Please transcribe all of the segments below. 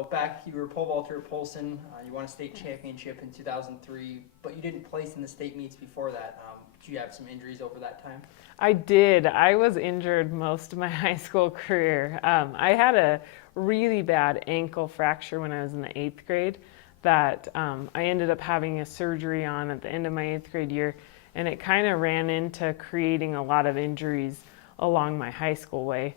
So back, you were pole vaulter at Polson. You won a state championship in 2003, but you didn't place in the state meets before that. Did you have some injuries over that time? I did. I was injured most of my high school career. I had a really bad ankle fracture when I was in the 8th grade that I ended up having a surgery on at the end of my 8th grade year, and it kind of ran into creating a lot of injuries along my high school way.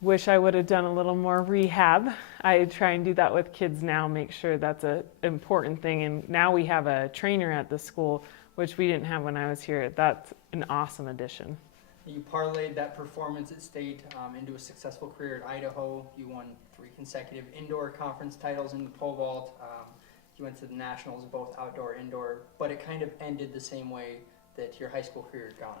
Wish I would have done a little more rehab. I try and do that with kids now, make sure that's an important thing. And now we have a trainer at the school, which we didn't have when I was here. That's an awesome addition. You parlayed that performance at state into a successful career at Idaho. You won 3 consecutive indoor conference titles in the pole vault. You went to the nationals, both outdoor, indoor, but it kind of ended the same way that your high school career had gone.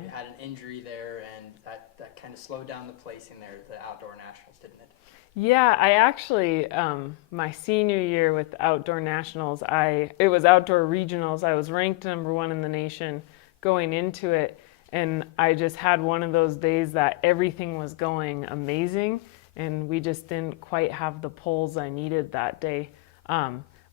You had an injury there, and that kind of slowed down the placing there at the outdoor nationals, didn't it? Yeah, I actually, my senior year with outdoor nationals, it was outdoor regionals. I was ranked #1 in the nation going into it, and I just had one of those days that everything was going amazing, and we just didn't quite have the poles I needed that day.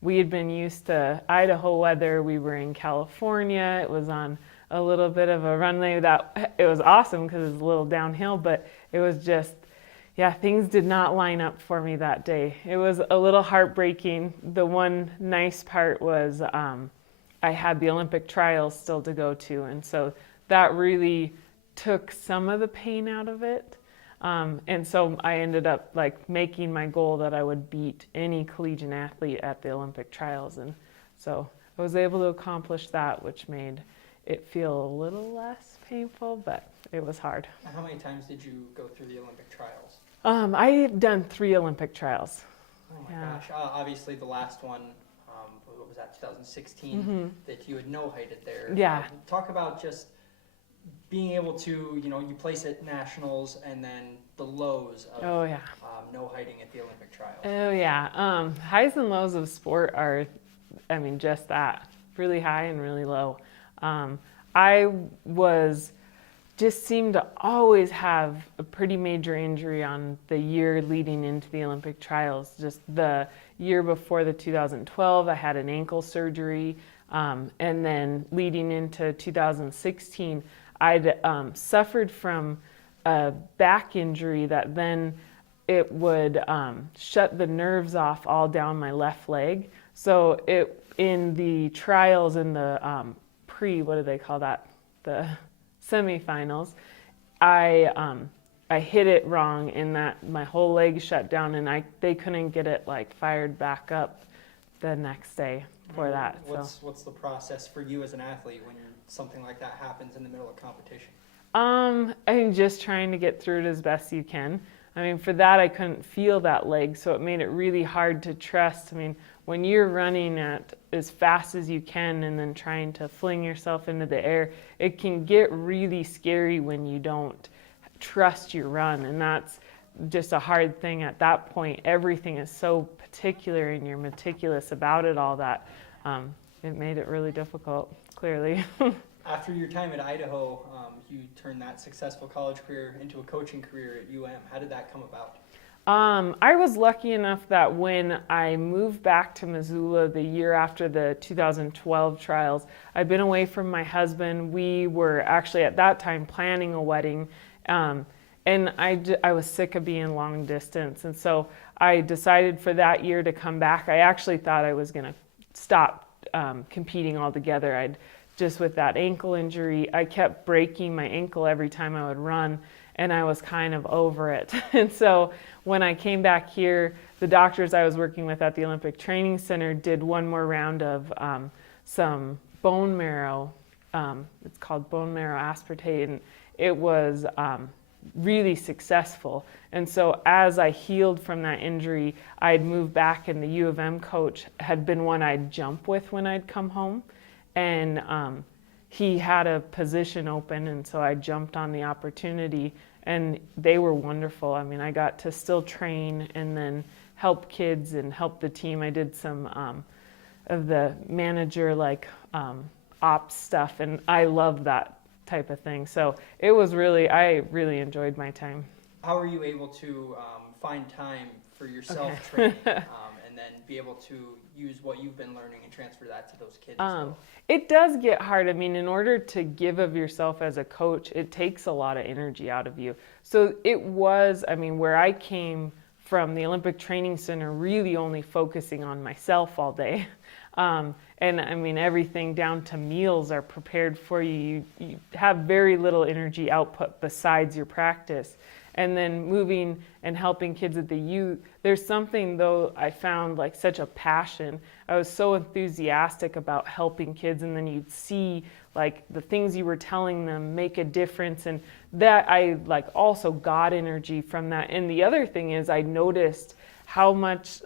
We had been used to Idaho weather. We were in California. It was on a little bit of a runway that it was awesome because it was a little downhill, but it was just, things did not line up for me that day. It was a little heartbreaking. The one nice part was I had the Olympic trials still to go to, and so that really took some of the pain out of it. And so I ended up making my goal that I would beat any collegiate athlete at the Olympic trials, and so I was able to accomplish that, which made it feel a little less painful, but it was hard. How many times did you go through the Olympic trials? I've done 3 Olympic trials. Oh my gosh. Obviously the last one, what was that, 2016, that you had no-heighted there. Yeah. Talk about just being able to, you place at nationals and then the lows of no-heighting at the Olympic trials. Oh yeah. Highs and lows of sport are, just that. Really high and really low. I seemed to always have a pretty major injury on the year leading into the Olympic trials. Just the year before the 2012, I had an ankle surgery, and then leading into 2016, I'd suffered from a back injury that then it would shut the nerves off all down my left leg. So in the trials in the what do they call that? The semifinals, I hit it wrong in that my whole leg shut down, and they couldn't get it fired back up the next day for that. What's the process for you as an athlete when something like that happens in the middle of competition? Just trying to get through it as best you can. For that, I couldn't feel that leg, so it made it really hard to trust. When you're running at as fast as you can and then trying to fling yourself into the air, it can get really scary when you don't trust your run, and that's just a hard thing at that point. Everything is so particular and you're meticulous about it all that it made it really difficult, clearly. After your time at Idaho, you turned that successful college career into a coaching career at UM. How did that come about? I was lucky enough that when I moved back to Missoula the year after the 2012 trials, I'd been away from my husband. We were actually at that time planning a wedding, and I was sick of being long distance, and so I decided for that year to come back. I actually thought I was going to stop competing altogether. Just with that ankle injury, I kept breaking my ankle every time I would run, and I was kind of over it. And so when I came back here, the doctors I was working with at the Olympic Training Center did one more round of some bone marrow. It's called bone marrow aspartate, and it was really successful. And so as I healed from that injury, I'd moved back, and the U of M coach had been one I'd jump with when I'd come home. And he had a position open, and so I jumped on the opportunity, and they were wonderful. I got to still train and then help kids and help the team. I did some of the manager ops stuff, and I love that type of thing. So I really enjoyed my time. How were you able to find time for yourself training, and then be able to use what you've been learning and transfer that to those kids as well? It does get hard. I mean, in order to give of yourself as a coach, it takes a lot of energy out of you. So it was, I mean, where I came from, the Olympic Training Center, really only focusing on myself all day. And I mean, everything down to meals are prepared for you. You have very little energy output besides your practice. And then moving and helping kids at the U, there's something though I found like such a passion. I was so enthusiastic about helping kids, and then you'd see like the things you were telling them make a difference, and that I like also got energy from that. And the other thing is I noticed how much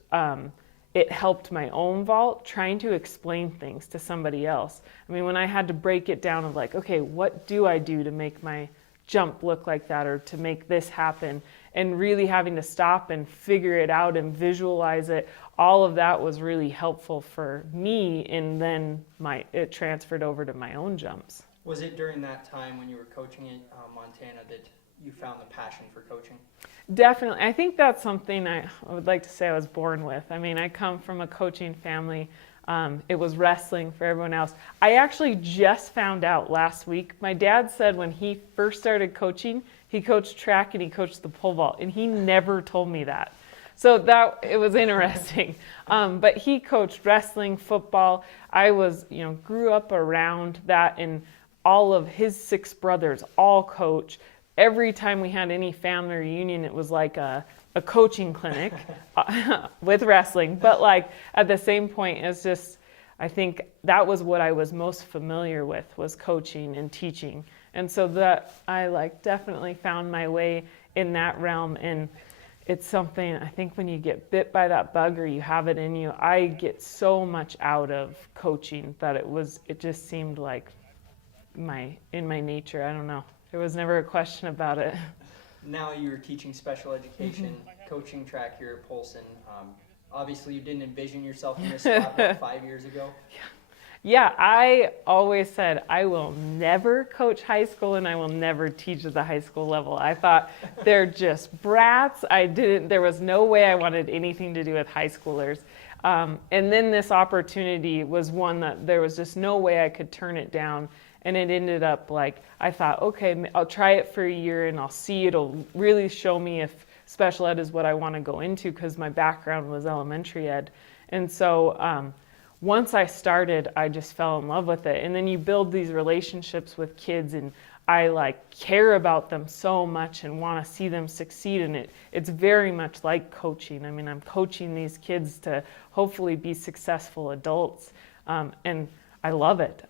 it helped my own vault trying to explain things to somebody else. I mean, when I had to break it down of like, okay, what do I do to make my jump look like that, or to make this happen, and really having to stop and figure it out and visualize it, all of that was really helpful for me, and then it transferred over to my own jumps. Was it during that time when you were coaching in Montana that you found the passion for coaching? Definitely. I think that's something I would like to say I was born with. I mean, I come from a coaching family. It was wrestling for everyone else. I actually just found out last week. My dad said when he first started coaching, he coached track and he coached the pole vault, and he never told me that. So it was interesting. But he coached wrestling, football. I grew up around that, and all of his 6 brothers all coach. Every time we had any family reunion, it was like a coaching clinic with wrestling. But like at the same point, it's just, I think that was what I was most familiar with, was coaching and teaching. And so that I like definitely found my way in that realm. And it's something, I think when you get bit by that bug, or you have it in you, I get so much out of coaching that it just seemed like in my nature. I don't know. There was never a question about it. Now you're teaching special education, coaching track here at Polson. Obviously, you didn't envision yourself in this spot 5 years ago. Yeah, I always said I will never coach high school, and I will never teach at the high school level. I thought they're just brats. There was no way I wanted anything to do with high schoolers. And then this opportunity was one that there was just no way I could turn it down. And it ended up like, I thought, okay, I'll try it for a year and I'll see. It'll really show me if special ed is what I want to go into, because my background was elementary ed. And so once I started, I just fell in love with it. And then you build these relationships with kids, and I like care about them so much and want to see them succeed. And it's very much like coaching. I mean, I'm coaching these kids to hopefully be successful adults. And I love it.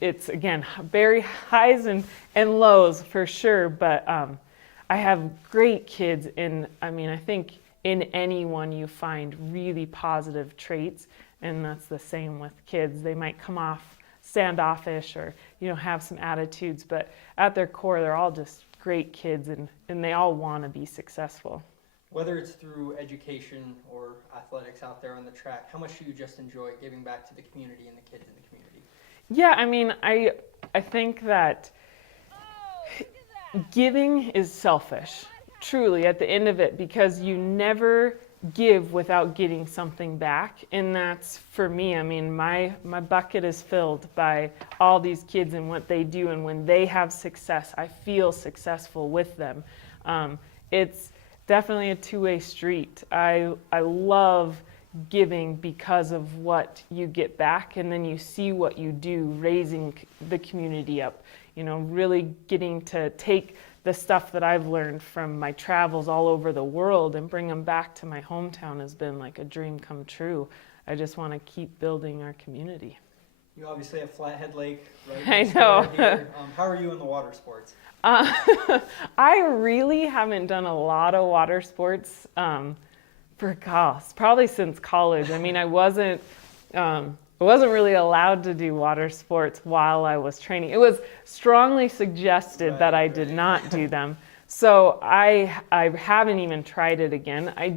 It's, again, very highs and lows for sure, but I have great kids, and I mean, I think in anyone you find really positive traits, and that's the same with kids. They might come off standoffish or, have some attitudes, but at their core, they're all just great kids, and they all want to be successful. Whether it's through education or athletics out there on the track, how much do you just enjoy giving back to the community and the kids in the community? Yeah, I mean, I think that giving is selfish, truly, at the end of it, because you never give without getting something back. And that's, for me, I mean, my bucket is filled by all these kids and what they do, and when they have success, I feel successful with them. It's definitely a two-way street. I love giving because of what you get back, and then you see what you do raising the community up. Really getting to take the stuff that I've learned from my travels all over the world and bring them back to my hometown has been like a dream come true. I just want to keep building our community. You obviously have Flathead Lake right I next know. door here. How are you in the water sports? I really haven't done a lot of water sports probably since college. I mean, I wasn't really allowed to do water sports while I was training. It was strongly suggested that I did not do them. So I haven't even tried it again. I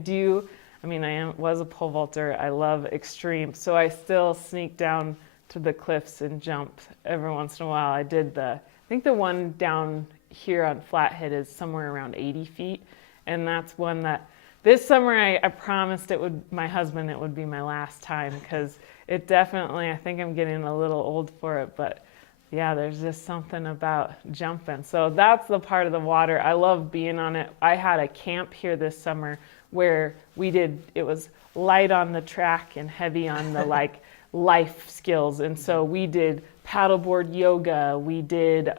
was a pole vaulter. I love extreme. So I still sneak down to the cliffs and jump every once in a while. I think the one down here on Flathead is somewhere around 80 feet. And that's one that this summer I promised my husband it would be my last time, because it definitely, I think I'm getting a little old for it, but yeah, there's just something about jumping. So that's the part of the water. I love being on it. I had a camp here this summer where it was light on the track and heavy on the like life skills. And so we did paddleboard yoga. We did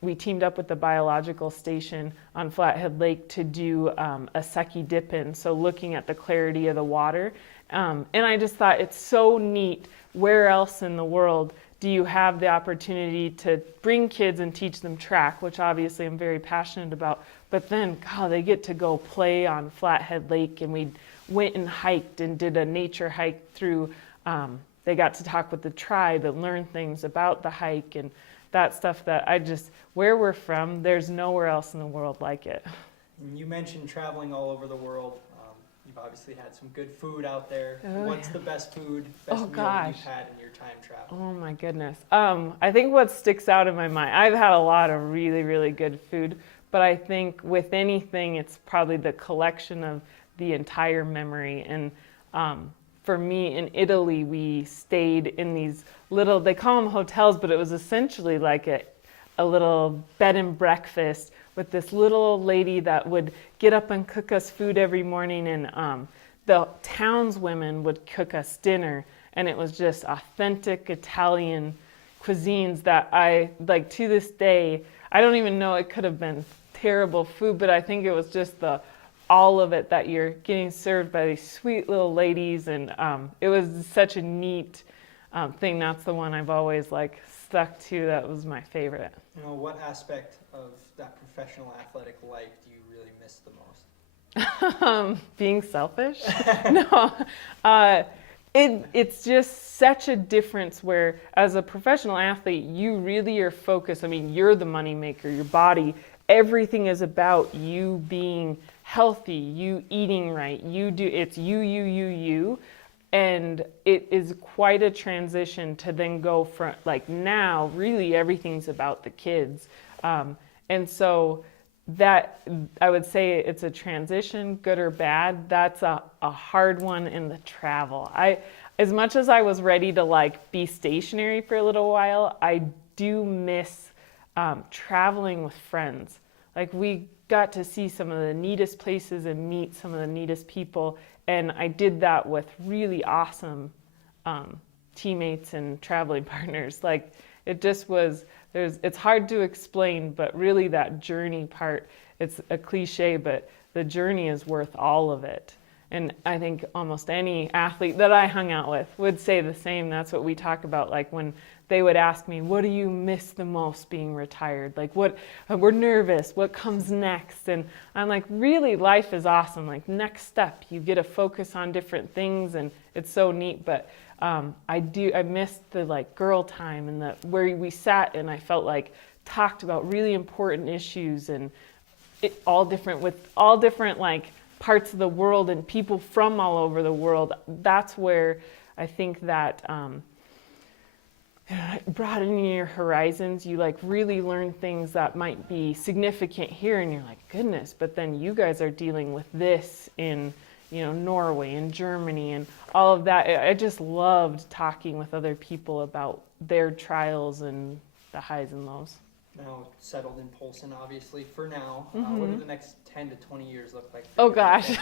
we teamed up with the biological station on Flathead Lake to do a sucky dip in. So looking at the clarity of the water. And I just thought it's so neat. Where else in the world do you have the opportunity to bring kids and teach them track, which obviously I'm very passionate about, but then, God, they get to go play on Flathead Lake, and we went and hiked and did a nature hike through, they got to talk with the tribe and learn things about the hike and that stuff that where we're from, there's nowhere else in the world like it. You mentioned traveling all over the world. You've obviously had some good food out there. What's the best food, best meal you've had in your time traveling? Oh my goodness. I think what sticks out in my mind, I've had a lot of really, really good food, but I think with anything, it's probably the collection of the entire memory. And for me, in Italy, we stayed in these little, they call them hotels, but it was essentially like a little bed and breakfast with this little old lady that would get up and cook us food every morning, and the townswomen would cook us dinner, and it was just authentic Italian cuisines that I, like to this day, I don't even know, it could have been terrible food, but I think it was just all of it that you're getting served by these sweet little ladies, and it was such a neat thing. That's the one I've always stuck to. That was my favorite. What aspect of that professional athletic life do you really miss the most? Being selfish? No. It's just such a difference where, as a professional athlete, you really are focused. I mean, you're the money maker, your body, everything is about you being healthy, you eating right, it's you. And it is quite a transition to then go from, now, really everything's about the kids. And so that, I would say it's a transition, good or bad. That's a hard one in the travel. As much as I was ready to be stationary for a little while, I do miss traveling with friends. We got to see some of the neatest places and meet some of the neatest people. And I did that with really awesome teammates and traveling partners. It just was, it's hard to explain, but really that journey part, it's a cliche, but the journey is worth all of it. And I think almost any athlete that I hung out with would say the same. That's what we talk about, when they would ask me, what do you miss the most being retired? We're nervous, what comes next? And I'm really, life is awesome. Next step, you get to focus on different things, and it's so neat. But I missed the girl time and where we sat, and I felt talked about really important issues, and all different parts of the world and people from all over the world. That's where I think that broadening your horizons, you really learn things that might be significant here, and you're goodness, but then you guys are dealing with this in Norway and Germany and all of that. I just loved talking with other people about their trials and the highs and lows. Now settled in Polson, obviously, for now. What do the next 10 to 20 years look like? Oh gosh,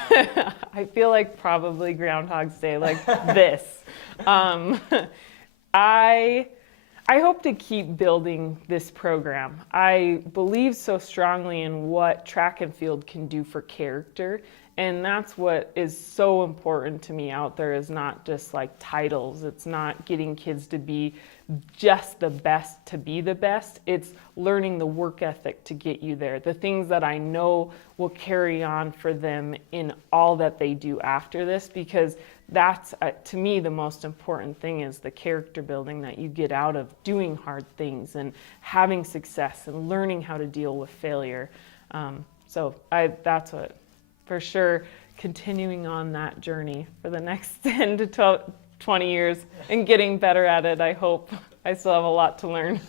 I feel probably Groundhog's Day, this. I hope to keep building this program. I believe so strongly in what track and field can do for character, and that's what is so important to me out there, is not just titles. It's not getting kids to be just the best to be the best. It's learning the work ethic to get you there. The things that I know will carry on for them in all that they do after this, because that's, to me, the most important thing is the character building that you get out of doing hard things and having success and learning how to deal with failure. So that's what, for sure, continuing on that journey for the next 10 to 20 years and getting better at it, I hope. I still have a lot to learn.